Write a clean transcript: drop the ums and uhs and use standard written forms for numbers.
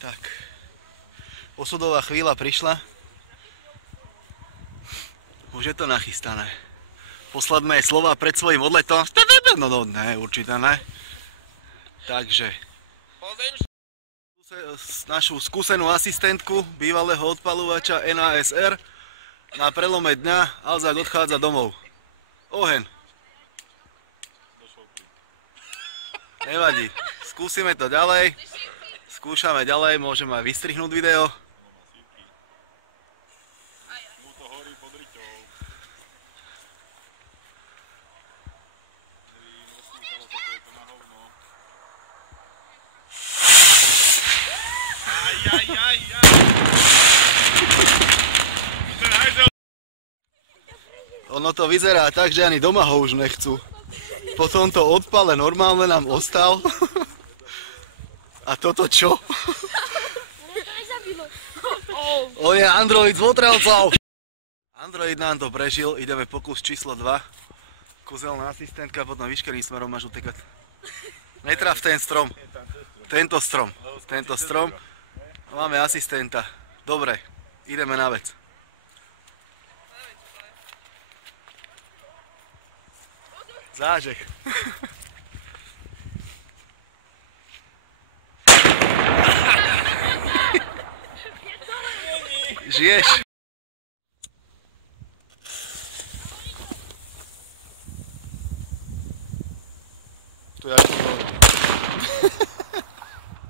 Tak, osudová chvíľa prišla. Už je to nachystané. Posledné slova pred svojím odletom. No, ne, určite ne. Takže našu skúsenú asistentku bývalého odpaľovača NASR na prelome dňa Alzák odchádza domov. Oheň. Nevadí. Skúsime to ďalej. Skúšame ďalej, môžeme aj vystrihnúť video. Ono to vyzerá tak, že ani doma ho už nechcú. Po tomto odpale normálne nám ostal. A toto čo? On je android z Votrelcov. Android nám to prežil, ideme pokus číslo 2. Kúzelná asistentka, potom výškeným smerom máš utekať. Netraf ten strom. Tento strom. Máme asistenta. Dobre, ideme na vec. Zážeh. Žiješ?